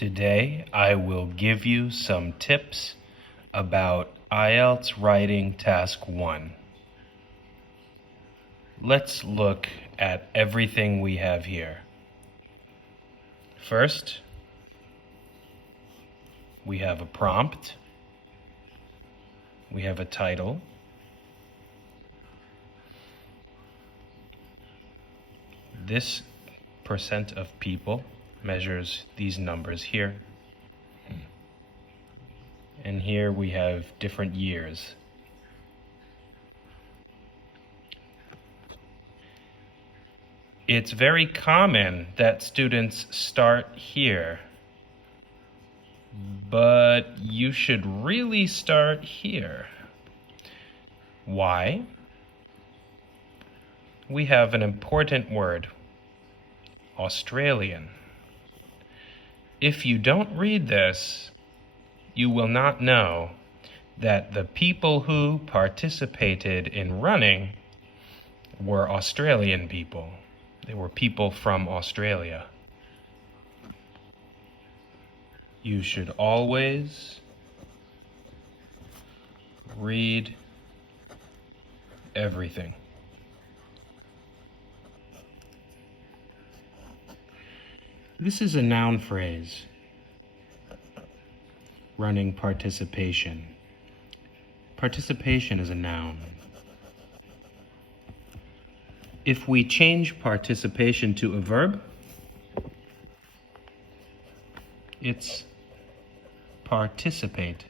Today I will give you some tips about IELTS Writing Task 1. Let's look at everything we have here. First, we have a prompt, we have a title, this percent of people measures these numbers here, and here we have different years. It's very common that students start here, but you should really start here. Why? We have an important word, Australian. If you don't read this, you will not know that the people who participated in running were Australian people. They were people from Australia. You should always read everything. This is a noun phrase, running participation. Participation is a noun. If we change participation to a verb, it's participate.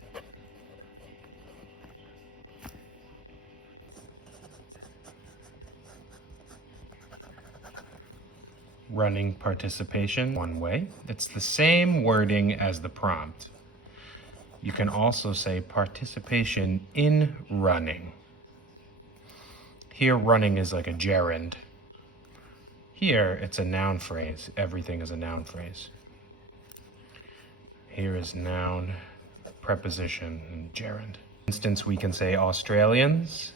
Running participation one way. It's the same wording as the prompt. You can also say participation in running. Here, running is like a gerund. Here, it's a noun phrase. Everything is a noun phrase. Here is noun, preposition, and gerund. For instance, we can say Australians.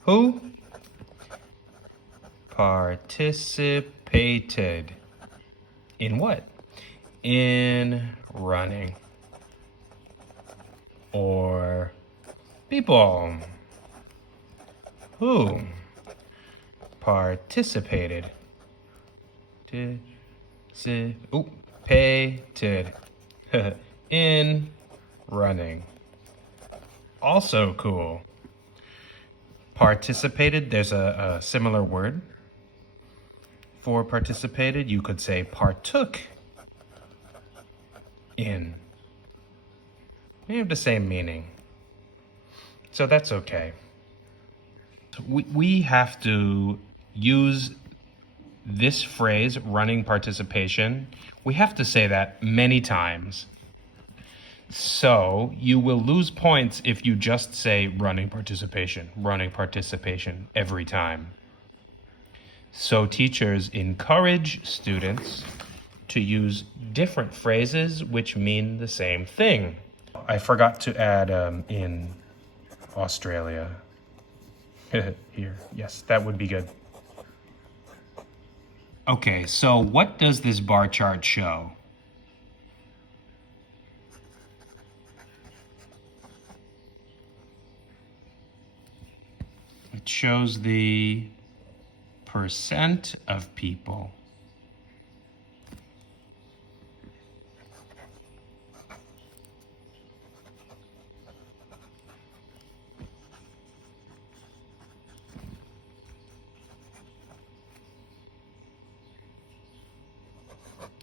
Who participated in what? In running. Or people who participated in running. Also cool. Participated, there's a similar word for participated. You could say partook in. They have the same meaning. So that's okay. We have to use this phrase, running participation. We have to say that many times. So you will lose points if you just say running participation every time. So teachers encourage students to use different phrases which mean the same thing. I forgot to add in Australia. Here, yes, that would be good. Okay, so what does this bar chart show? It shows the percent of people.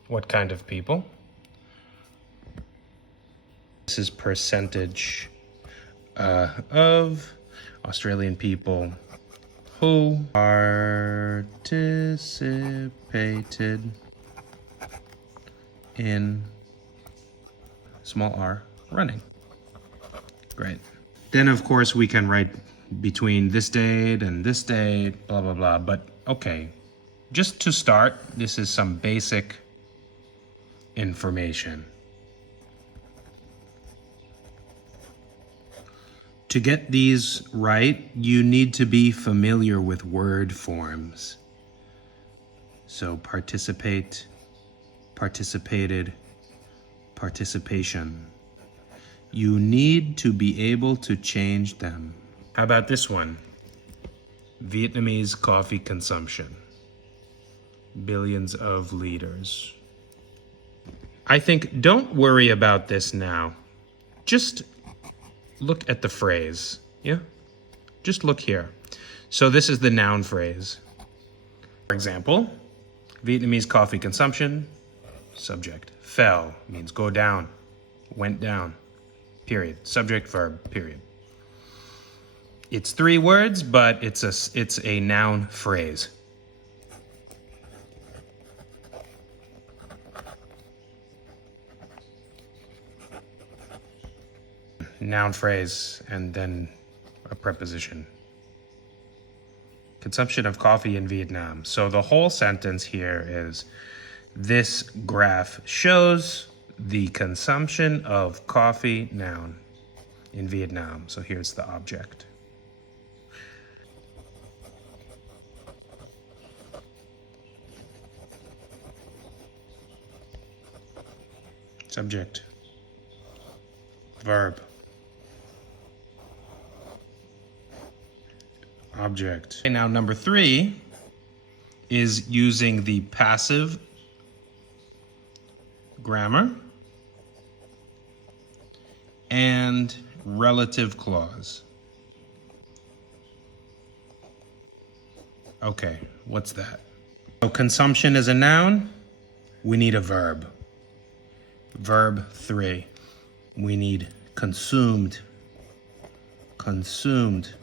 What kind of people? This is percentage of Australian people who participated in small r running. Great. Then of course we can write between this date and this date, blah, blah, blah. But okay, just to start, this is some basic information. To get these right, you need to be familiar with word forms. So participate, participated, participation. You need to be able to change them. How about this one? Vietnamese coffee consumption. Billions of liters. I think don't worry about this now. Just look at the phrase, yeah? Just look here. So this is the noun phrase. For example, Vietnamese coffee consumption, subject. Fell means go down, went down, period. Subject, verb, period. It's 3 words, but it's a noun phrase. Noun phrase and then a preposition. Consumption of coffee in Vietnam. So the whole sentence here is, this graph shows the consumption of coffee, noun, in Vietnam. So here's the object. Subject, verb, object. Okay, now number 3 is using the passive grammar and relative clause. Okay, what's that? So consumption is a noun, we need a verb. Verb 3, we need consumed. Consumed.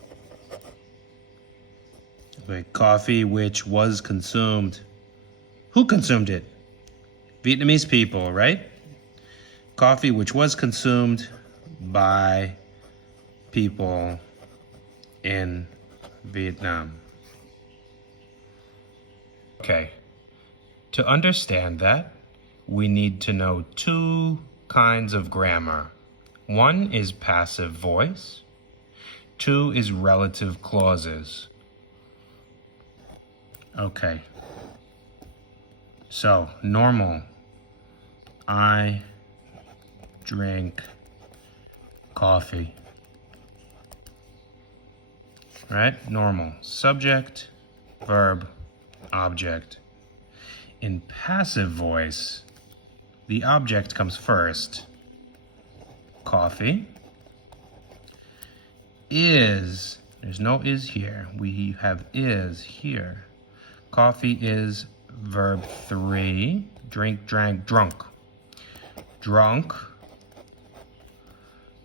Okay, coffee which was consumed. Who consumed it? Vietnamese people, right? Coffee which was consumed by people in Vietnam. Okay, to understand that, we need to know 2 kinds of grammar. 1 is passive voice, 2 is relative clauses. Okay, so normal, I drink coffee. Right? Normal. Subject, verb, object. In passive voice, the object comes first. Coffee is, there's no is here. We have is here. Coffee is verb 3. Drink, drank, drunk. Drunk.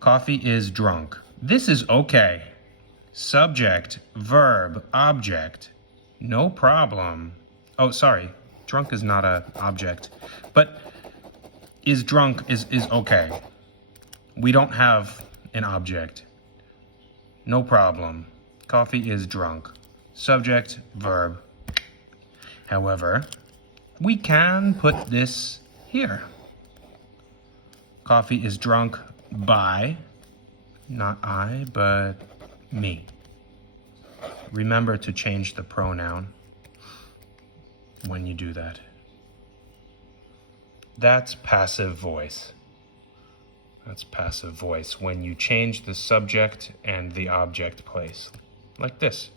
Coffee is drunk. This is okay. Subject, verb, object. No problem. Oh, sorry. Drunk is not an object. But is drunk is okay. We don't have an object. No problem. Coffee is drunk. Subject, verb. However, we can put this here. Coffee is drunk by, not I, but me. Remember to change the pronoun when you do that. That's passive voice. That's passive voice when you change the subject and the object place, like this.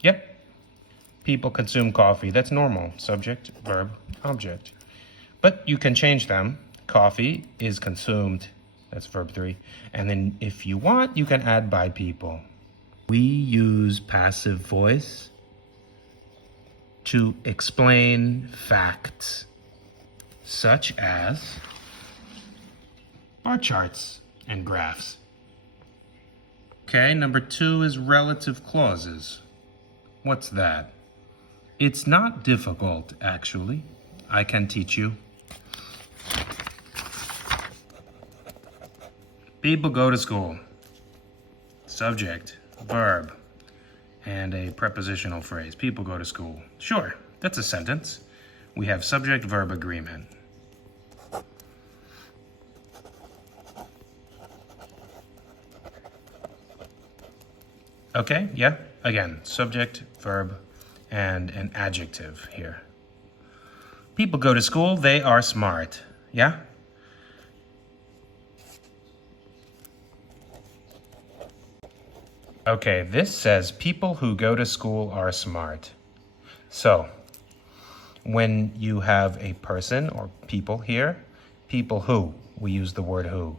Yep. People consume coffee. That's normal. Subject, verb, object. But you can change them. Coffee is consumed. That's verb 3. And then if you want, you can add by people. We use passive voice to explain facts, such as bar charts and graphs. Okay, number 2 is relative clauses. What's that? It's not difficult, actually. I can teach you. People go to school. Subject, verb, and a prepositional phrase. People go to school. Sure, That's a sentence. We have subject-verb agreement. Okay, yeah, again, subject, verb, and an adjective here. People go to school, they are smart. Yeah? Okay, this says people who go to school are smart. So, when you have a person or people here, people who, we use the word who.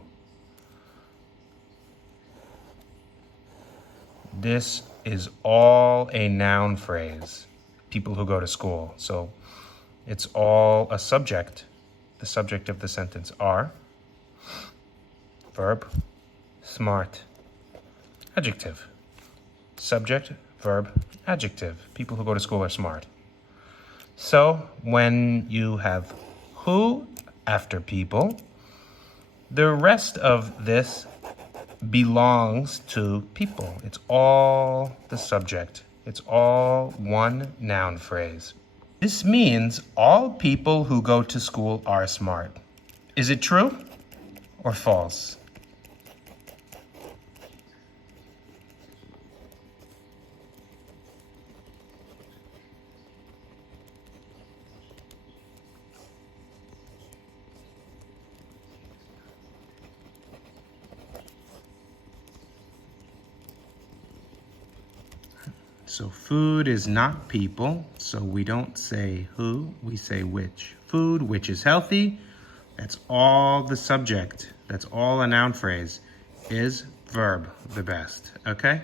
This is all a noun phrase, people who go to school. So it's all a subject. The subject of the sentence are, verb, smart, adjective. Subject, verb, adjective. People who go to school are smart. So when you have who after people, the rest of this belongs to people. It's all the subject. It's all one noun phrase. This means all people who go to school are smart. Is it true or false? So food is not people, so we don't say who, we say which. Food, which is healthy, that's all the subject, that's all a noun phrase, is verb the best, okay?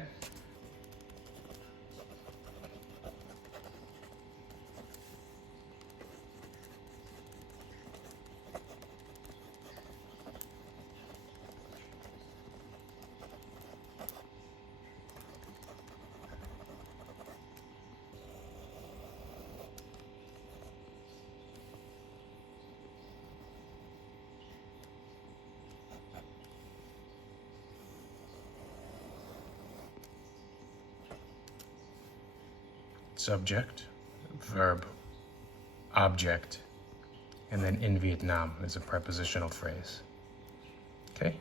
Subject, verb, object, and then in Vietnam is a prepositional phrase. Okay?